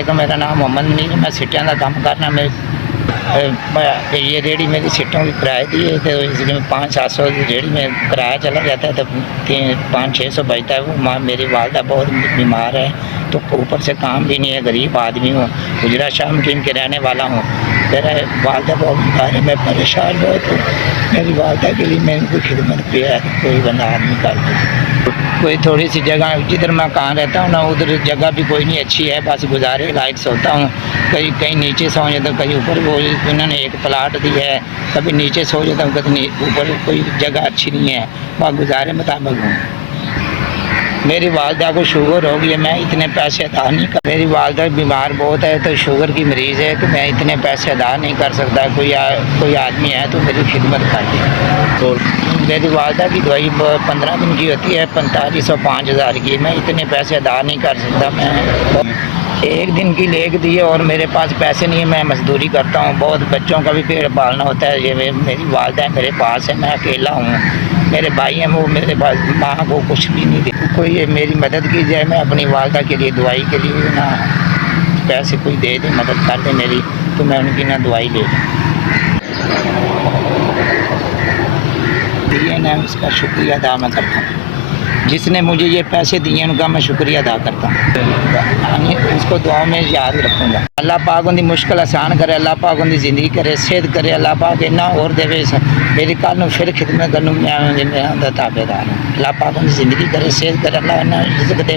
علیکم، میرا نام محمد منیر ہے، میں سٹیاں کا کام کرنا۔ یہ ریڑھی میری سٹوں کی کرایہ دی ہے، تو اس میں 500-700 ریڑھی میں کرایہ چلا جاتا ہے، تو 500-600 بچتا ہے۔ وہ میری والدہ بہت بیمار ہے، تو اوپر سے کام بھی نہیں ہے، غریب آدمی ہوں، گجرا شاہ مکین کے رہنے والا ہوں۔ میرا والدہ بہت بیمار ہے، میں پریشان بہت ہوں۔ میری والدہ کے لیے میں ان کی خدمت کیا ہے، کوئی بندہ آدمی کر دے۔ کوئی تھوڑی سی جگہ جدھر میں کہاں رہتا ہوں نا، ادھر جگہ بھی کوئی نہیں اچھی ہے، بس گزارے لائق سوتا ہوں۔ کہیں نیچے سو جاتا ہوں، کہیں اوپر، وہ انہوں نے ایک پلاٹ دی ہے، کبھی نیچے سو جاتا ہوں، کبھی اوپر، کوئی جگہ اچھی نہیں ہے، بس گزارے مطابق ہوں۔ میری والدہ کو شوگر ہو گئی ہے، میں اتنے پیسے ادا نہیں کر، میری والدہ بیمار بہت ہے، تو شوگر کی مریض ہے، کہ میں اتنے پیسے ادا نہیں کر سکتا۔ کوئی آدمی ہے تو میری خدمت کر دے۔ میری والدہ کی دوائی 15 دن کی ہوتی ہے، 4500-5000 کی، میں اتنے پیسے ادا نہیں کر سکتا۔ میں ایک دن کی لے کے دی ہے، اور میرے پاس پیسے نہیں ہیں، میں مزدوری کرتا ہوں، بہت بچوں کا بھی پیٹ پالنا ہوتا ہے۔ یہ میری والدہ ہے میرے پاس ہے، میں اکیلا ہوں، میرے بھائی ہیں، وہ میرے پاس ماں کو کچھ بھی نہیں دے۔ کوئی میری مدد کی جائے، میں اپنی والدہ کے لیے دوائی کے لیے نا پیسے کوئی دے دے، مدد کر دے میری، تو میں ان کی نا دوائی لے لوں۔ دیے نا، اس کا شکریہ ادا میں کرتا ہوں۔ جس نے مجھے یہ پیسے دیے ان کا میں شکریہ ادا کرتا ہوں، اس کو دعاؤں میں یاد رکھوں گا۔ اللہ پاک ان کی مشکل آسان کرے، اللہ پاک ان کی زندگی کرے، صحت کرے، اللہ پاک اتنا اور دے، میری کل نو پھر خدمت کروں، میں تابع دار ہوں۔ اللہ پاک ان کی زندگی کرے، صحت کرے، اللہ انہیں رزق دے،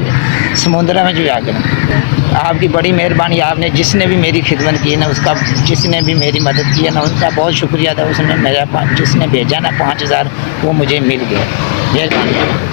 سمندر میں جو آ کر آپ کی بڑی مہربانی۔ آپ نے جس نے بھی میری خدمت کی نا، اس کا، جس نے بھی میری مدد کی ہے نا، ان کا بہت شکریہ تھا۔ اس نے میرا جس نے بھیجا نا 5000، وہ مجھے مل گیا۔ مہربانی۔